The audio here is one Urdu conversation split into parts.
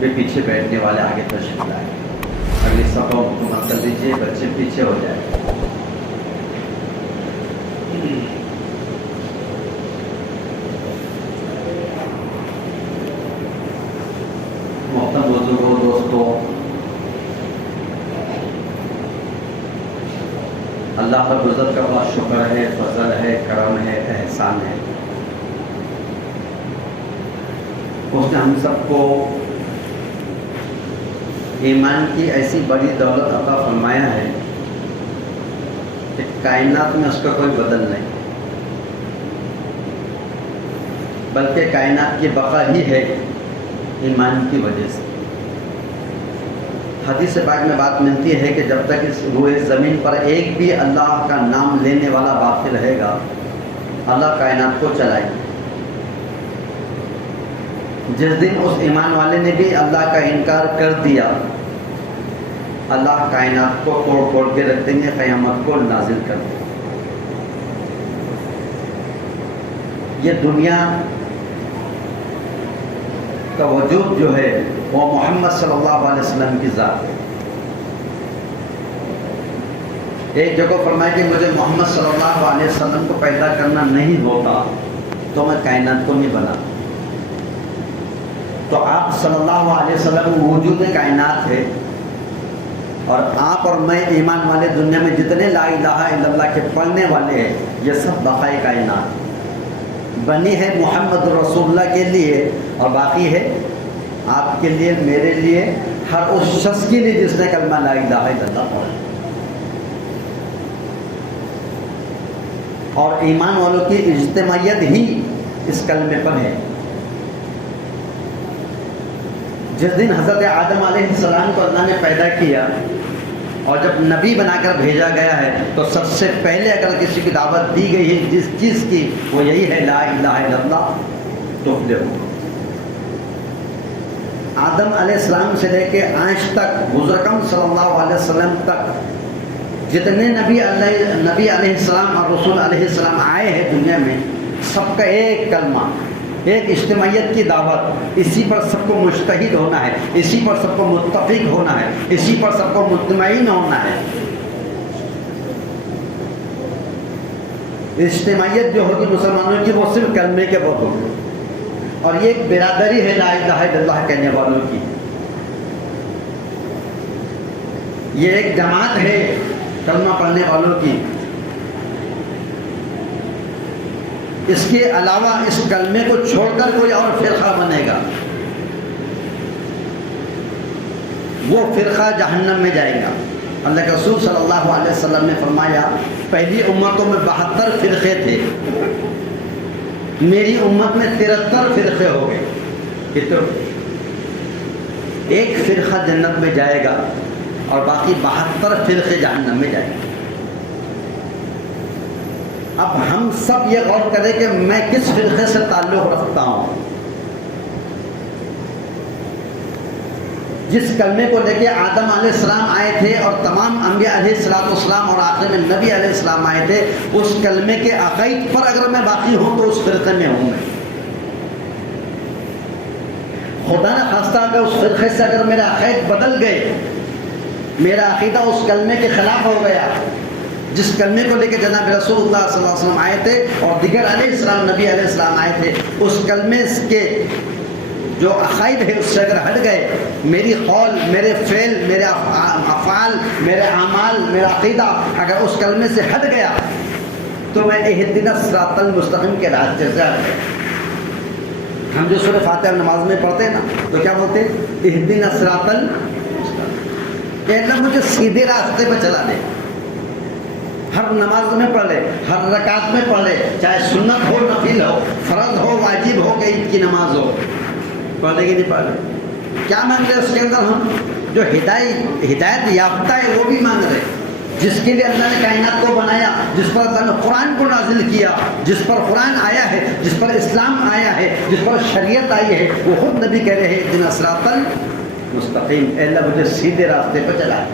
بھی پیچھے بیٹھنے والے آگے تشریف لائیں. اگلی صفوں مکمل کر دیجیے، بچے پیچھے ہو جائیں. محترم بزرگوں، دوستوں، اللہ پر عزت کا بہت شکر ہے، فضل ہے، کرم ہے، احسان ہے. اس نے ہم سب کو ایمان کی ایسی بڑی دولت عطا فرمایا ہے کہ کائنات میں اس کا کوئی بدل نہیں، بلکہ کائنات کی بقا ہی ہے ایمان کی وجہ سے. حدیث پاک میں بات ملتی ہے کہ جب تک اس روئے زمین پر ایک بھی اللہ کا نام لینے والا باقی رہے گا، اللہ کائنات کو چلائے گا. جس دن اس ایمان والے نے بھی اللہ کا انکار کر دیا، اللہ کائنات کو توڑ پھوڑ کے رکھ دیں گے، قیامت کو نازل کر دیں گے. یہ دنیا کا وجود جو ہے وہ محمد صلی اللہ علیہ وسلم کی ذات ہے. ایک جگہ فرمایا کہ مجھے محمد صلی اللہ علیہ وسلم کو پیدا کرنا نہیں ہوتا تو میں کائنات کو نہیں بنا. تو آپ صلی اللہ علیہ وسلم وجود کائنات ہے، اور آپ اور میں ایمان والے دنیا میں جتنے لا الہ الا اللہ کے پڑھنے والے ہیں، یہ سب بقائے کائنات بنی ہے محمد رسول اللہ کے لیے، اور باقی ہے آپ کے لیے، میرے لیے، ہر اس شخص کے لیے جس نے کلمہ لا الہ الا اللہ پڑھا. اور ایمان والوں کی اجتماعیت ہی اس کلمے پر ہے. جس دن حضرت آدم علیہ السلام کو اللہ نے پیدا کیا اور جب نبی بنا کر بھیجا گیا ہے، تو سب سے پہلے اگر کسی کی دعوت دی گئی ہے جس چیز کی، وہ یہی ہے لا الہ الا اللہ تفلحوا. آدم علیہ السلام سے لے کے آج تک حضور اکرم صلی اللہ علیہ وسلم تک جتنے نبی علیہ السلام اور رسول علیہ السلام آئے ہیں دنیا میں، سب کا ایک کلمہ، ایک اجتماعیت کی دعوت، اسی پر سب کو مجتہد ہونا ہے، اسی پر سب کو متفق ہونا ہے، اسی پر سب کو مطمئن ہونا ہے. اجتماعیت جو ہوگی مسلمانوں کی، وہ صرف کلمے کے بعد ہوگی. اور یہ ایک برادری ہے لا الہ الا اللہ کہنے والوں کی، یہ ایک جماعت ہے کلمہ پڑھنے والوں کی. اس کے علاوہ اس کلمے کو چھوڑ کر کوئی اور فرقہ بنے گا، وہ فرقہ جہنم میں جائے گا. اللہ کے رسول صلی اللہ علیہ وسلم نے فرمایا پہلی امتوں میں 72 فرقے تھے، میری امت میں 73 فرقے ہو گئے. تو ایک فرقہ جنت میں جائے گا اور باقی 72 فرقے جہنم میں جائیں گے. اب ہم سب یہ غور کریں کہ میں کس فرقے سے تعلق رکھتا ہوں. جس کلمے کو لے کے آدم علیہ السلام آئے تھے اور تمام انبیاء علیہ السلام اور آخر میں نبی علیہ السلام آئے تھے، اس کلمے کے عقائد پر اگر میں باقی ہوں تو اس فرقے میں ہوں میں. خدا نہ خواستہ اگر اس فرقے سے اگر میرے عقائد بدل گئے، میرا عقیدہ اس کلمے کے خلاف ہو گیا، جس کلمے کو لے کے جناب رسول اللہ صلی اللہ علیہ وسلم آئے تھے اور دیگر علیہ السلام نبی علیہ السلام آئے تھے، اس کلمے کے جو عقائد ہے اس سے اگر ہٹ گئے، میری قول، میرے فعل، میرے افعال، میرے اعمال، میرا عقیدہ اگر اس کلمے سے ہٹ گیا تو میں اہدنا الصراط المستقیم کے راستے سے ہٹ گیا. ہم جو سورہ فاتحہ نماز میں پڑھتے ہیں نا، تو کیا بولتے ہیں؟ اہدنا الصراط المستقیم. کہ اللہ مجھے سیدھے راستے پہ چلا دے. ہر نماز میں پڑھ لے، ہر رکعت میں پڑھ لے، چاہے سنت ہو، نفل ہو، فرض ہو، واجب ہو کہ عید کی نماز ہو، پڑھ لے کہ نہیں پڑھ لے. کیا مانگ رہے اس کے اندر؟ ہم جو ہدایت یافتہ ہے وہ بھی مانگ رہے، جس کے لیے اللہ نے کائنات کو بنایا، جس پر اللہ نے قرآن کو نازل کیا، جس پر قرآن آیا ہے، جس پر اسلام آیا ہے، جس پر شریعت آئی ہے، وہ خود نبی کہہ رہے ہیں اہدنا الصراط المستقیم. اے اللہ مجھے سیدھے راستے پہ چلا.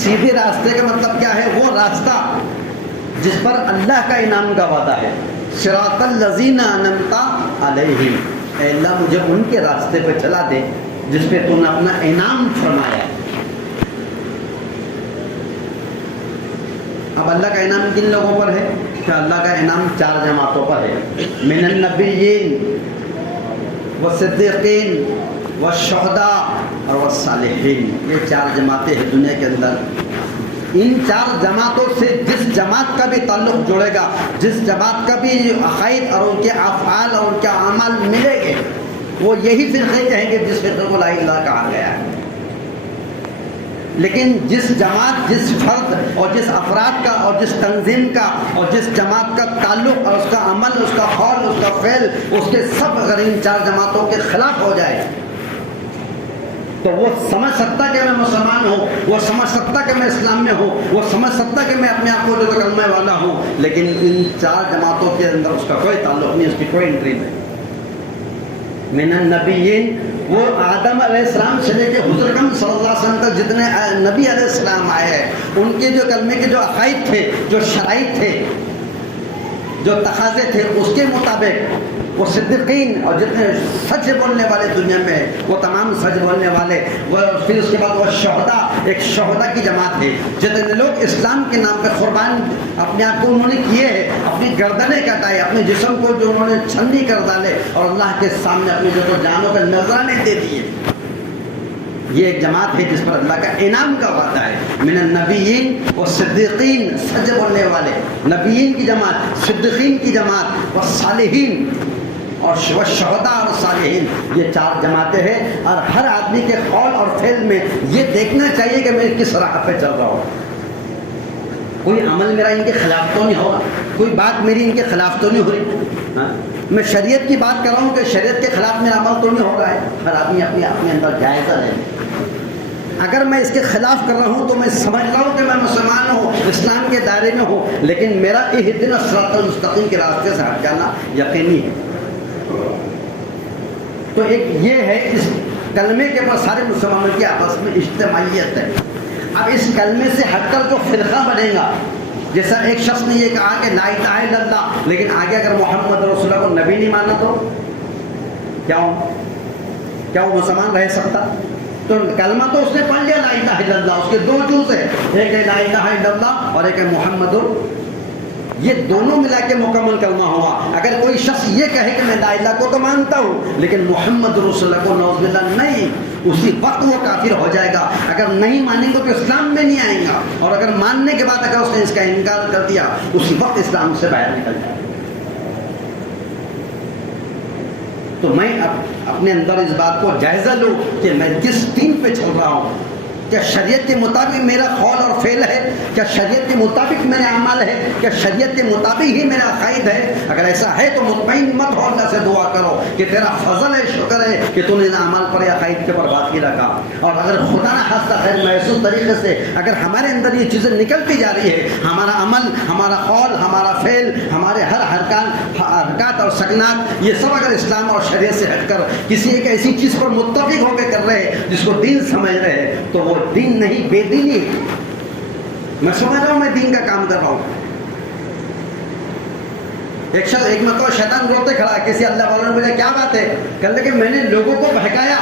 سیدھے راستے کا مطلب کیا ہے؟ وہ راستہ جس پر اللہ کا انعام کا وعدہ ہے. صراط الذین انعمت علیہم. اے اللہ مجھے ان کے راستے پہ چلا دے جس پہ تو نے اپنا انعام فرمایا. اب اللہ کا انعام کن لوگوں پر ہے؟ کہ اللہ کا انعام 4 جماعتوں پر ہے. من النبیین والصدیقین والشہداء اور والصالحین. یہ 4 جماعتیں ہیں دنیا کے اندر. ان 4 جماعتوں سے جس جماعت کا بھی تعلق جڑے گا, جس جماعت کا بھی عقائد اور ان کے افعال اور ان کے اعمال ملیں گے, وہ یہی فرقے کہیں گے جس فرقے کو لا الہ کہا گیا ہے. لیکن جس جماعت, جس فرد اور جس افراد کا اور جس تنظیم کا اور جس جماعت کا تعلق اور اس کا عمل, اس کا قول, اس کا فعل, اس کے سب اگر ان 4 جماعتوں کے خلاف ہو جائے تو وہ سمجھ سکتا کہ میں مسلمان ہوں, وہ سمجھ سکتا کہ میں اسلام میں ہوں, وہ سمجھ سکتا کہ میں اپنے آپ کو جو کلمہ والا ہوں, لیکن ان 4 جماعتوں کے اندر اس کا کوئی تعلق نہیں, اس کی کوئی انٹری نہیں. من النبیین, وہ آدم علیہ السلام سے لے کے حضور اکرم صلی اللہ علیہ وسلم تک جتنے نبی علیہ السلام آئے ہیں, ان کے جو کلمے کے جو عقائد تھے, جو شرائط تھے, جو تقاضے تھے, اس کے مطابق وہ صدیقین اور جتنے سچ بولنے والے دنیا میں ہیں وہ تمام سچ بولنے والے. وہ پھر اس کے بعد وہ شہداء, ایک شہداء کی جماعت ہے. جتنے لوگ اسلام کے نام پہ قربان اپنے آپ کو انہوں نے کیے ہیں, اپنی گردنیں کٹائے, اپنے جسم کو جو انہوں نے چھنی کر ڈالے اور اللہ کے سامنے اپنی جو جانوں کا نذرانے دے دیے, یہ ایک جماعت ہے جس پر اللہ کا انعام کا وعدہ ہے. من النبیین والصدیقین, سچ بولنے والے, نبیین کی جماعت, صدیقین کی جماعت, والصالحین اور شہداء اور صالحین. یہ 4 جماعتیں ہیں اور ہر آدمی کے قول اور فعل میں یہ دیکھنا چاہیے کہ میں کس راہ پہ چل رہا ہوں. کوئی عمل میرا ان کے خلاف تو نہیں ہوگا, کوئی بات میری ان کے خلاف تو نہیں ہو رہی. میں شریعت کی بات کر رہا ہوں کہ شریعت کے خلاف میرا عمل تو نہیں ہو رہا ہے. ہر آدمی اپنے اندر جائزہ لے. اگر میں اس کے خلاف کر رہا ہوں تو میں سمجھ رہا ہوں کہ میں مسلمان ہوں, اسلام کے دائرے میں ہوں, لیکن میرا اہدنا الصراط المستقیم کے راستے سے ہٹ جانا یقینی ہے. تو ایک یہ ہے اس کلمے کے پر سارے مسلمانوں کی آپس میں اجتماعیت ہے. اب اس کلمے سے ہٹ کر جو فرقہ بنے گا, جیسا ایک شخص نے یہ کہا کہ لا الہ الا اللہ, لیکن آگے اگر محمد رسول اللہ کو نبی نہیں مانا تو کیا وہ مسلمان رہ سکتا؟ تو کلمہ تو اس نے پڑھ لیا لا الہ الا اللہ, اس کے 2 جز ہیں, ایک ہے لا الہ الا اللہ اور ایک ہے محمد. یہ دونوں ملا کے مکمل کلمہ ہوا. اگر کوئی شخص یہ کہے کہ میں لا الہ کو تو مانتا ہوں لیکن محمد رسول اللہ کو نعوذ باللہ نہیں, اسی وقت وہ کافر ہو جائے گا. اگر نہیں مانیں گے تو اسلام میں نہیں آئیں گا, اور اگر ماننے کے بعد اگر اس نے اس کا انکار کر دیا اسی وقت اسلام سے باہر نکل جائے. تو میں اپنے اندر اس بات کو جائزہ لوں کہ میں کس دین پہ چل رہا ہوں. کیا شریعت کے مطابق میرا قول اور فعل ہے؟ کیا شریعت کے مطابق میرے اعمال ہے؟ کیا شریعت کے مطابق ہی میرا عقائد ہے؟ اگر ایسا ہے تو مطمئن مت ہو, اللہ سے دعا کرو کہ تیرا فضل ہے, شکر ہے کہ تو نے اعمال پر عقائد کے پر باقی رکھا. اور اگر خدا نہ خواستہ غیر محسوس طریقے سے اگر ہمارے اندر یہ چیزیں نکلتی جا رہی ہے, ہمارا عمل, ہمارا قول, ہمارا فعل, ہمارے ہر حرکات اور سکنات, یہ سب اگر اسلام اور شریعت سے ہٹ کر کسی ایک ایسی چیز پر متفق ہو کے کر رہے ہیں جس کو دین سمجھ رہے ہیں, تو وہ دین نہیں, بے دینی. میں سمجھ رہا ہوں میں دین کا کام کر رہا ہوں. ایک مرتبہ شیطان روتے کھڑا, کسی اللہ والوں نے مجھے کیا بات ہے, کہنے لگے میں نے لوگوں کو بہکایا,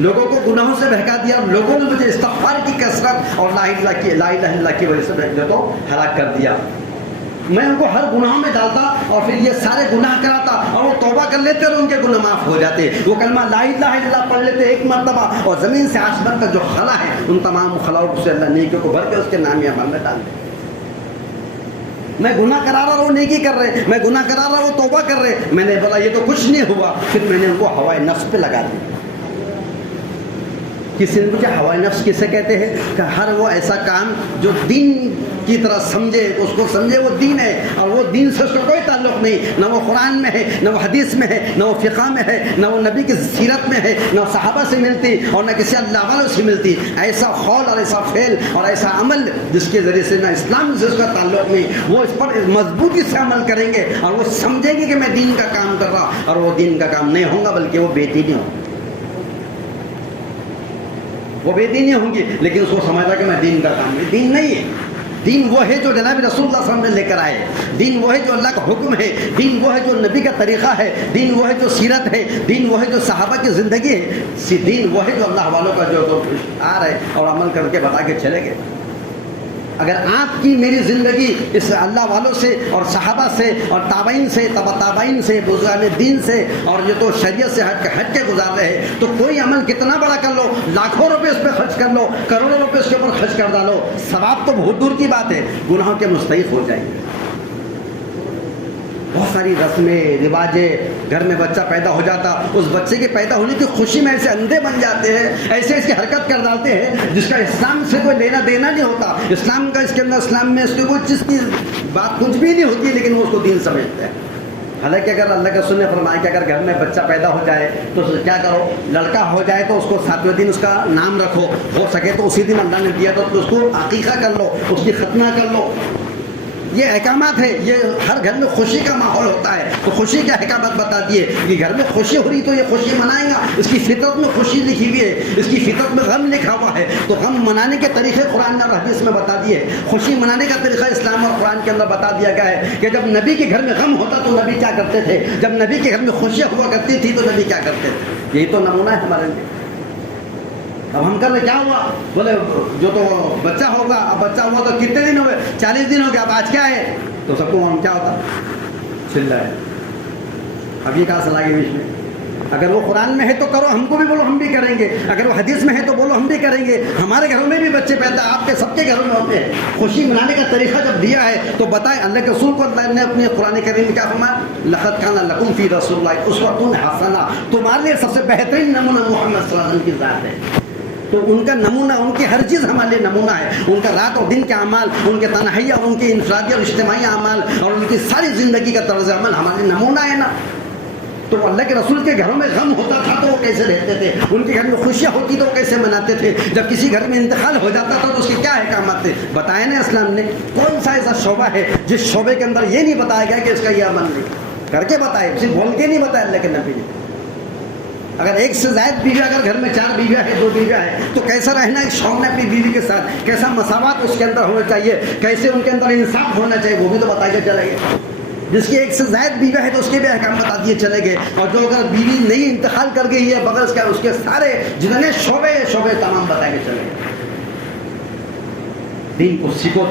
لوگوں کو گناہوں سے بہکا دیا, اور لوگوں نے مجھے استغفار کی کثرت اور لا الہ الا اللہ کی وجہ سے بہک دیا تو ہلاک کر دیا. میں ان کو ہر گناہوں میں ڈالتا اور پھر یہ سارے گناہ کراتا اور وہ توبہ کر لیتے اور ان کے گناہ معاف ہو جاتے. وہ کلمہ لا الہ الا اللہ پڑھ لیتے ایک مرتبہ, اور زمین سے آسمان تک جو خلا ہے ان تمام خلاؤں سے اللہ نیکیوں کو بھر کے اس کے نام عمل میں ڈال دے. میں گناہ کرا رہا وہ نیکی کر رہے, میں گناہ کرا رہا وہ توبہ کر رہے. میں نے بولا یہ تو کچھ نہیں ہوا, پھر میں نے ان کو ہوائے نفس پہ لگا دیا. کسی نے پوچھا ہوائے نفس کسے کہتے ہیں؟ کہ ہر وہ ایسا کام جو دین کی طرح سمجھے, اس کو سمجھے وہ دین ہے, اور وہ دین سے اس کا کوئی تعلق نہیں, نہ وہ قرآن میں ہے, نہ وہ حدیث میں ہے, نہ وہ فقہ میں ہے, نہ وہ نبی کی سیرت میں ہے, نہ صحابہ سے ملتی اور نہ کسی اللہ والوں سے ملتی. ایسا قول اور ایسا فعل اور ایسا عمل جس کے ذریعے سے نہ اسلام سے اس کا تعلق نہیں, وہ اس پر مضبوطی سے عمل کریں گے اور وہ سمجھیں گے کہ میں دین کا کام کر رہا, اور وہ دین کا کام نہیں ہوگا بلکہ وہ بے دینی ہوگا. وہ بے دینی ہوں گی لیکن اس کو سمجھتا کہ میں دین کا کام, دین نہیں ہے. دین وہ ہے جو جناب رسول اللہ صلی اللہ علیہ وسلم نے لے کر آئے، دین وہ ہے جو اللہ کا حکم ہے، دین وہ ہے جو نبی کا طریقہ ہے، دین وہ ہے جو سیرت ہے، دین وہ ہے جو صحابہ کی زندگی ہے، دین وہ ہے جو اللہ والوں کا جو آ رہے اور عمل کر کے بتا کے چلے گئے۔ اگر آپ کی میری زندگی اس اللہ والوں سے اور صحابہ سے اور تابعین سے تابعین سے بزرگان دین سے اور یہ تو شریعت سے ہٹ کے گزار رہے ہیں، تو کوئی عمل کتنا بڑا کر لو، لاکھوں روپے اس پہ خرچ کر لو، کروڑوں روپے اس کے اوپر خرچ کر ڈالو، ثواب تو بہت دور کی بات ہے، گناہوں کے مستحق ہو جائیں گے۔ بہت ساری رسمیں رواجیں، گھر میں بچہ پیدا ہو جاتا، اس بچے کے پیدا ہونے کی خوشی میں ایسے اندھے بن جاتے ہیں، ایسے اس کی حرکت کر ڈالتے ہیں جس کا اسلام سے کوئی لینا دینا نہیں ہوتا، اسلام کا اس کے اندر اسلام میں اس کی کوئی چیز کی بات کچھ بھی نہیں ہوتی، لیکن وہ اس کو دین سمجھتے ہیں۔ حالانکہ اگر اللہ کے رسول نے فرمایا کہ اگر گھر میں بچہ پیدا ہو جائے تو کیا کرو، لڑکا ہو جائے تو اس کو 7ویں دن اس کا نام رکھو، ہو سکے تو اسی دن اللہ نے دیا تو اس کو عقیقہ کر لو، اس کی ختنہ کر لو۔ یہ احکامات ہے، یہ ہر گھر میں خوشی کا ماحول ہوتا ہے، تو خوشی کے احکامات بتا دیے کہ گھر میں خوشی ہو رہی تو یہ خوشی منائے گا، اس کی فطرت میں خوشی لکھی ہوئی ہے، اس کی فطرت میں غم لکھا ہوا ہے، تو غم منانے کے طریقے قرآن اور حدیث میں بتا دیے، خوشی منانے کا طریقہ اسلام اور قرآن کے اندر بتا دیا گیا ہے کہ جب نبی کے گھر میں غم ہوتا تو نبی کیا کرتے تھے، جب نبی کے گھر میں خوشیاں ہوا کرتی تھی تو نبی کیا کرتے تھے۔ یہی تو نمونہ ہے ہمارے لیے۔ اب ہم کر رہے کیا ہوا، بولے جو تو بچہ ہوگا، اب بچہ ہوا تو کتنے دن ہوئے، 40 دن ہو گیا، اب آج کیا ہے، تو سب کو ہم کیا ہوتا چل رہا ہے۔ اب یہ کہاں صلاح کے بیچ میں، اگر وہ قرآن میں ہے تو کرو، ہم کو بھی بولو ہم بھی کریں گے، اگر وہ حدیث میں ہے تو بولو ہم بھی کریں گے۔ ہمارے گھروں میں بھی بچے پیدا، آپ کے سب کے گھروں میں ہوتے ہیں۔ خوشی منانے کا طریقہ جب دیا ہے تو بتائیں، اللہ کے رسول کو اللہ نے اپنے قرآن کریم میں کیا فرمایا، لقد کان لکم فی رسول اللہ اسوۃ حسنہ، تمہارے لیے سب سے بہترین نمونہ محمد صلی اللہ علیہ وسلم کی ذات ہے۔ تو ان کا نمونہ، ان کی ہر چیز ہمارے لیے نمونہ ہے، ان کا رات اور دن کے اعمال، ان کے تنہائیاں، ان کے انفرادی اور اجتماعی اعمال اور ان کی ساری زندگی کا طرز عمل ہمارے لیے نمونہ ہے نا۔ تو اللہ کے رسول کے گھروں میں غم ہوتا تھا تو وہ کیسے رہتے تھے، ان کے گھر میں خوشیاں ہوتی تو وہ کیسے مناتے تھے، جب کسی گھر میں انتقال ہو جاتا تھا تو اس کے کیا احکامات تھے، بتایا نا اسلام نے۔ کون سا ایسا شعبہ ہے جس شعبے کے اندر یہ نہیں بتایا گیا کہ اس کا یہ عمل نہیں، کر کے بتائے، صرف بول کے نہیں بتایا اللہ کے نبی نے۔ اگر ایک سے زائد بیوی، اگر گھر میں 4 بیویاں ہیں، 2 بیویاں ہیں، تو کیسا رہنا ہے شوہر نے اپنی بیوی کے ساتھ، کیسا مساوات اس کے اندر ہونا چاہیے، کیسے ان کے اندر انصاف ہونا چاہیے، وہ بھی تو بتایا چلے گئے۔ جس کی ایک سے زائد بیوی ہے تو اس کے بھی احکام بتا دیے چلے گئے، اور جو اگر بیوی نہیں انتقال کر گئی ہے بغیر اس کے سارے جتنے شعبے تمام بتا کے چلے گئے۔ دین کو سیکھو،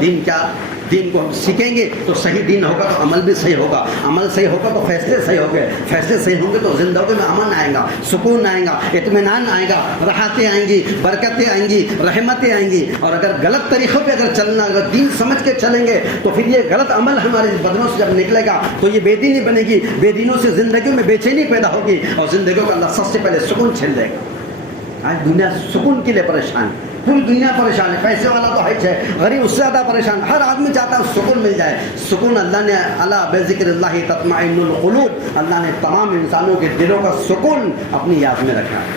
دین کو ہم سیکھیں گے تو صحیح دین ہوگا تو عمل بھی صحیح ہوگا، عمل صحیح ہوگا تو فیصلے صحیح ہوں گے، فیصلے صحیح ہوں گے تو زندگی میں امن آئے گا، سکون آئے گا، اطمینان آئے گا، راحتیں آئیں گی، برکتیں آئیں گی، رحمتیں آئیں گی۔ اور اگر غلط طریقوں پہ اگر چلنا، اگر دین سمجھ کے چلیں گے تو پھر یہ غلط عمل ہمارے بدنوں سے جب نکلے گا تو یہ بے دینی بنے گی، بے دینوں سے زندگیوں میں بے چینی پیدا ہوگی اور زندگیوں کا اللہ سب سے پہلے سکون چھین دے گا۔ آج دنیا سکون کے لیے پریشان ہے، پوری دنیا پریشان ہے، پیسے والا تو ہے، غریب اس سے زیادہ پریشان، ہر آدمی چاہتا ہے سکون مل جائے۔ سکون اللہ نے الا بذکر اللہ تطمئن القلوب، اللہ نے تمام انسانوں کے دلوں کا سکون اپنی یاد میں رکھا ہے۔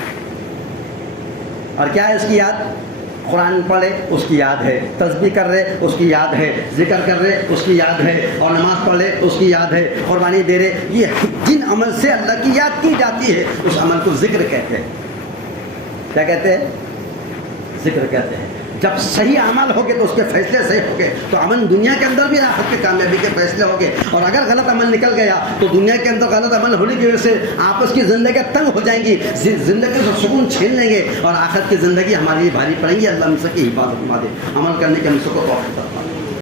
اور کیا ہے اس کی یاد؟ قرآن پڑھے اس کی یاد ہے، تسبیح کر رہے اس کی یاد ہے، ذکر کر رہے اس کی یاد ہے، اور نماز پڑھ رہے اس کی یاد ہے، قربانی دے رہے، یہ جن عمل سے اللہ کی یاد کی جاتی ہے اس عمل کو ذکر کہتے ہیں۔ کیا کہتے ہیں؟ ذکر کہتے ہیں۔ جب صحیح عمل ہوگے تو اس کے فیصلے صحیح ہوگے تو امن دنیا کے اندر بھی آخرت کی کامیابی کے فیصلے ہوگے، اور اگر غلط عمل نکل گیا تو دنیا کے اندر غلط عمل ہونے کی وجہ سے آپس کی زندگی تنگ ہو جائیں گی، زندگی سے سکون چھین لیں گے اور آخرت کی زندگی ہماری بھاری پڑیں گی۔ اللہ ہم سب کی حفاظت فرما دے، عمل کرنے کے ہم سب کو توفیق عطا فرمائے۔